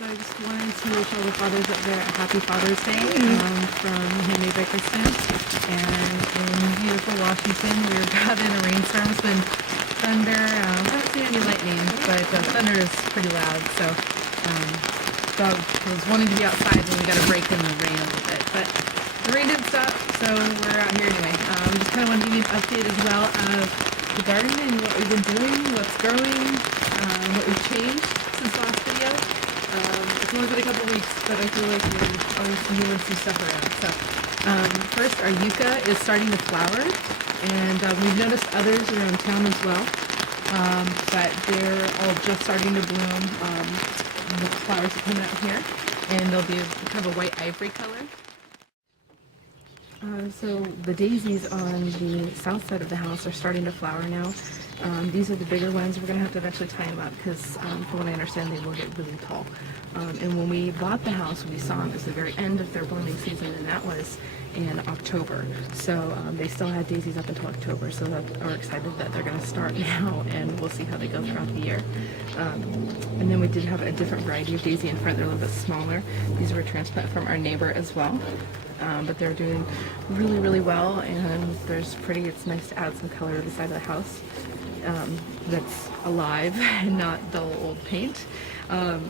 So I just wanted to wish all the fathers up there a happy Father's Day from Handmade by Kristen. And in beautiful Washington, we were caught in a rainstorm. It's been thunder. I haven't seen any lightning, but thunder is pretty loud. So I was wanting to be outside when we got a break in the rain a little bit. But the rain didn't stop, so we're out here anyway. Just kind of wanted to give you an update as well of the garden and what we've been doing, what's growing, what we've changed since the last video. It's only been a couple weeks, but I feel like we're always moving some stuff around. So first, our yucca is starting to flower, and we've noticed others around town as well, but they're all just starting to bloom. The flowers that come out here, and they'll be kind of a white ivory color. So the daisies on the south side of the house are starting to flower now. These are the bigger ones. We're going to have to eventually tie them up because from what I understand they will get really tall. And when we bought the house, we saw them at the very end of their blooming season, and that was in October. So they still had daisies up until October, so we're excited that they're going to start now, and we'll see how they go throughout the year. And then we did have a different variety of daisy in front. They're a little bit smaller. These were a transplant from our neighbor as well. But they're doing really, really well, and there's pretty. It's nice to add some color to the side of the house that's alive and not dull old paint.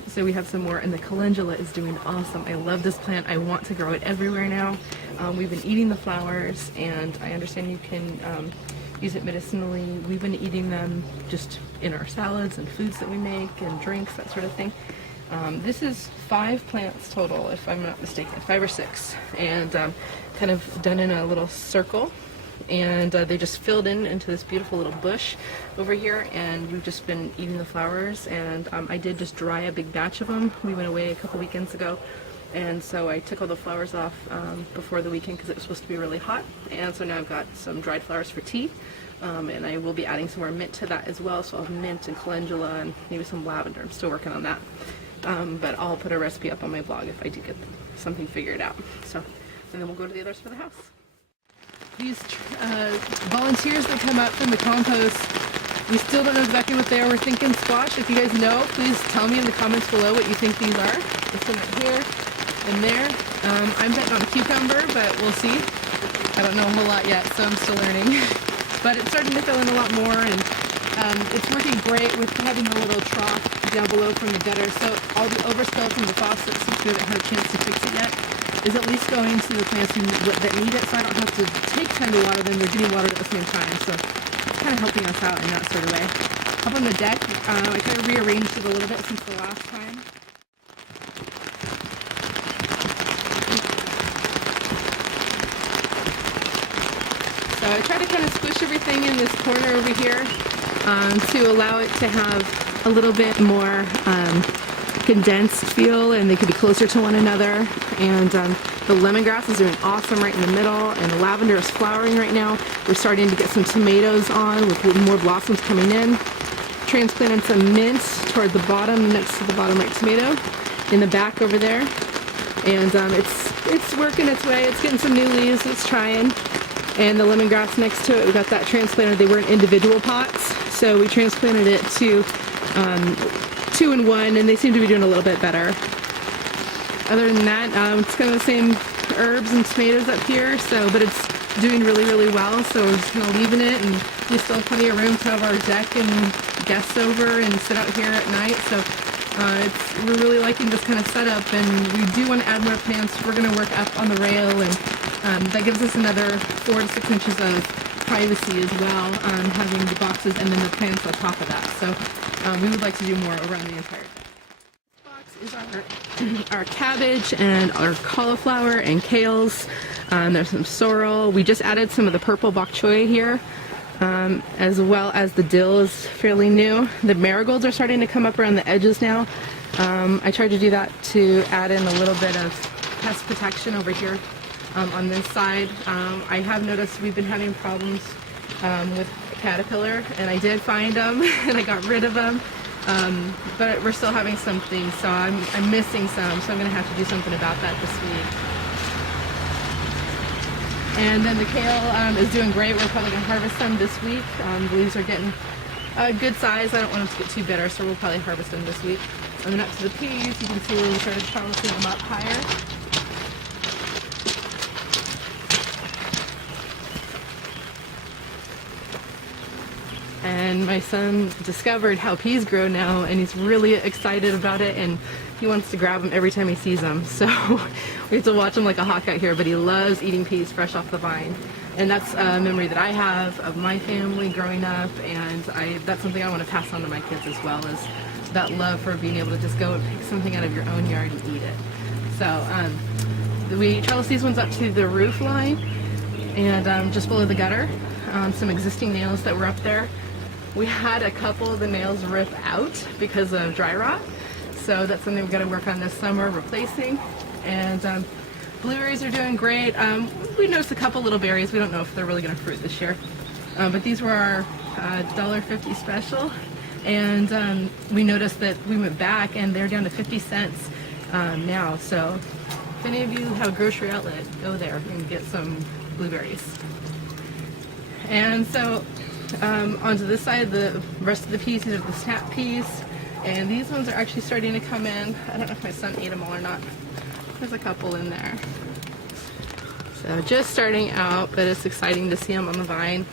So we have some more, and the calendula is doing awesome. I love this plant. I want to grow it everywhere now. We've been eating the flowers, and I understand you can use it medicinally. We've been eating them just in our salads and foods that we make and drinks, that sort of thing. This is 5 plants total, if I'm not mistaken, 5 or 6, and kind of done in a little circle, and they just filled into this beautiful little bush over here, and we've just been eating the flowers. And I did just dry a big batch of them. We went away a couple weekends ago, and so I took all the flowers off before the weekend because it was supposed to be really hot, and so now I've got some dried flowers for tea. And I will be adding some more mint to that as well, so I'll have mint and calendula and maybe some lavender. I'm still working on that. But I'll put a recipe up on my blog if I do get something figured out. So, and then we'll go to the other side of the house. These volunteers that come up from the compost, we still don't know exactly what they are. We're thinking squash. If you guys know, please tell me in the comments below what you think these are. This one right here and there. I'm betting on cucumber, but we'll see. I don't know a whole lot yet, so I'm still learning. But it's starting to fill in a lot more, and it's working great with having a little trough down below from the gutter, so all the overspill from the faucet, since we haven't had a chance to fix it yet, is at least going to the plants that need it, so I don't have to take time to water them. They're getting watered at the same time, so it's kind of helping us out in that sort of way. Up on the deck, I kind of rearranged it a little bit since the last time. So I try to kind of squish everything in this corner over here to allow it to have a little bit more condensed feel, and they could be closer to one another. And the lemongrass is doing awesome right in the middle, and the lavender is flowering right now. We're starting to get some tomatoes on with more blossoms coming in. Transplanted some mint toward the bottom, next to the bottom right tomato, in the back over there. And it's working its way. It's getting some new leaves. It's trying. And the lemongrass next to it, we got that transplanted. They were in individual pots, so we transplanted it to 2 in 1, and they seem to be doing a little bit better. Other than that, it's kind of the same herbs and tomatoes up here, but it's doing really, really well, so we're just kind of leaving it, and we still have plenty of room to have our deck and guests over and sit out here at night, so we're really liking this kind of setup, and we do want to add more plants. We're going to work up on the rail, and that gives us another 4 to 6 inches of privacy as well, having the boxes and then the plants on top of that. So we would like to do more around the entire This box is our cabbage and our cauliflower and kales. There's some sorrel. We just added some of the purple bok choy here, as well as the dill is fairly new. The marigolds are starting to come up around the edges now. I tried to do that to add in a little bit of pest protection over here. On this side, I have noticed we've been having problems with caterpillar, and I did find them and I got rid of them, but we're still having something, so I'm missing some, so I'm going to have to do something about that this week. And then the kale is doing great. We're probably going to harvest some this week. The leaves are getting a good size. I don't want them to get too bitter, so we'll probably harvest them this week. And then up to the peas, you can see where we started trellising them up higher. And my son discovered how peas grow now, and he's really excited about it, and he wants to grab them every time he sees them. So we have to watch him like a hawk out here, but he loves eating peas fresh off the vine. And that's a memory that I have of my family growing up, and that's something I want to pass on to my kids as well, is that love for being able to just go and pick something out of your own yard and eat it. So we trellis these ones up to the roof line, and just below the gutter, some existing nails that were up there. We had a couple of the nails rip out because of dry rot, so that's something we've got to work on this summer, replacing. And blueberries are doing great. We noticed a couple little berries. We don't know if they're really going to fruit this year, but these were our $1.50 special, and we noticed that we went back and they're down to 50 cents now. So if any of you have a grocery outlet, go there and get some blueberries. And so onto this side, the rest of the peas, these are the snap peas, and these ones are actually starting to come in. I don't know if my son ate them all or not. There's a couple in there. So just starting out, but it's exciting to see them on the vine.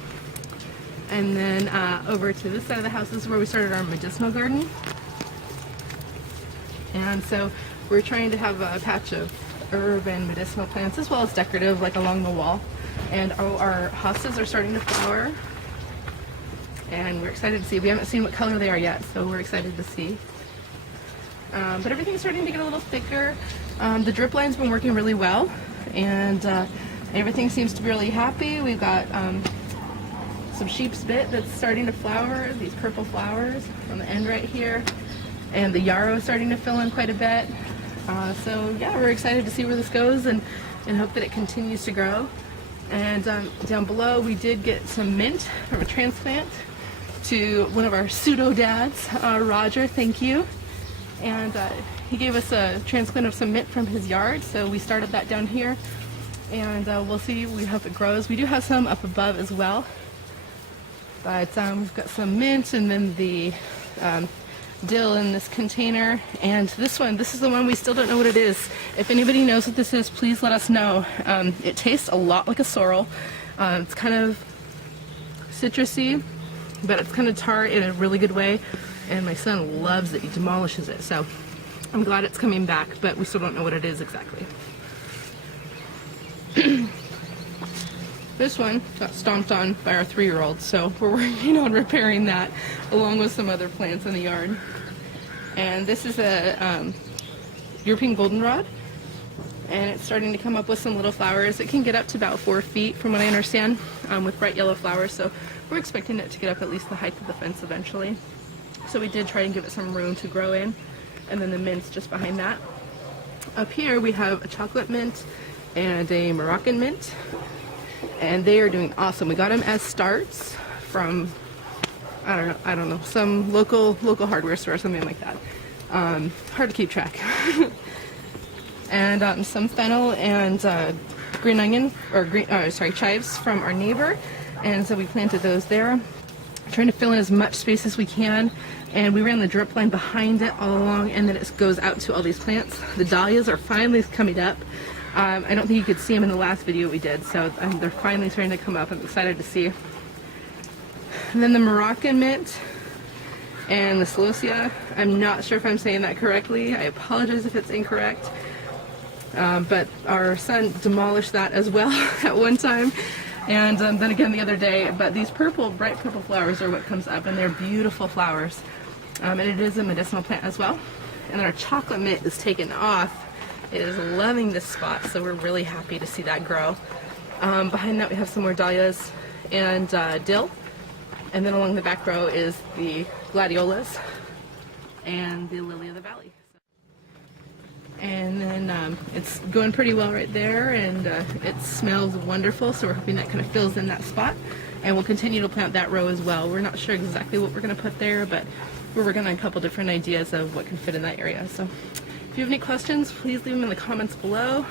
And then over to this side of the house, this is where we started our medicinal garden. And so we're trying to have a patch of herb and medicinal plants, as well as decorative, like along the wall. And our hostas are starting to flower, and we're excited to see. We haven't seen what color they are yet, so we're excited to see. But everything's starting to get a little thicker. The drip line's been working really well, and everything seems to be really happy. We've got some sheep's bit that's starting to flower, these purple flowers on the end right here, and the yarrow is starting to fill in quite a bit. So yeah, we're excited to see where this goes, and hope that it continues to grow. And down below, we did get some mint from a transplant to one of our pseudo dads, Roger, thank you. And he gave us a transplant of some mint from his yard, so we started that down here, and we'll see. We hope it grows. We do have some up above as well, but we've got some mint, and then the dill in this container, and this one, this is the one we still don't know what it is. If anybody knows what this is, please let us know. It tastes a lot like a sorrel. It's kind of citrusy, but it's kind of tart in a really good way, and my son loves it. He demolishes it, so I'm glad it's coming back, but we still don't know what it is exactly. This one got stomped on by our 3-year-old, so we're working on repairing that, along with some other plants in the yard. And this is a European goldenrod, and it's starting to come up with some little flowers. It can get up to about 4 feet, from what I understand, with bright yellow flowers, so we're expecting it to get up at least the height of the fence eventually. So we did try and give it some room to grow in, and then the mint's just behind that. Up here we have a chocolate mint and a Moroccan mint, and they are doing awesome. We got them as starts from, I don't know, some local hardware store or something like that. Hard to keep track. And some fennel and green onion, or chives from our neighbor, and so we planted those there. Trying to fill in as much space as we can, and we ran the drip line behind it all along, and then it goes out to all these plants. The dahlias are finally coming up. I don't think you could see them in the last video we did, so they're finally starting to come up. I'm excited to see. And then the Moroccan mint and the celosia. I'm not sure if I'm saying that correctly. I apologize if it's incorrect. But our son demolished that as well at one time. And then again the other day. But these bright purple flowers are what comes up, and they're beautiful flowers. And it is a medicinal plant as well. And then our chocolate mint is taken off. It is loving this spot, so we're really happy to see that grow. Behind that we have some more dahlias and dill. And then along the back row is the gladiolas and the lily of the valley. And then it's going pretty well right there, and it smells wonderful, so we're hoping that kind of fills in that spot. And we'll continue to plant that row as well. We're not sure exactly what we're going to put there, but we're working on a couple different ideas of what can fit in that area. So if you have any questions, please leave them in the comments below.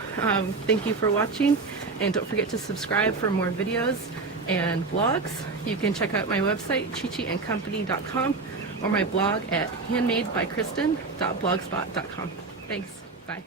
Thank you for watching, and don't forget to subscribe for more videos and vlogs. You can check out my website, chichiandcompany.com, or my blog at handmadebykristen.blogspot.com. Thanks. Bye.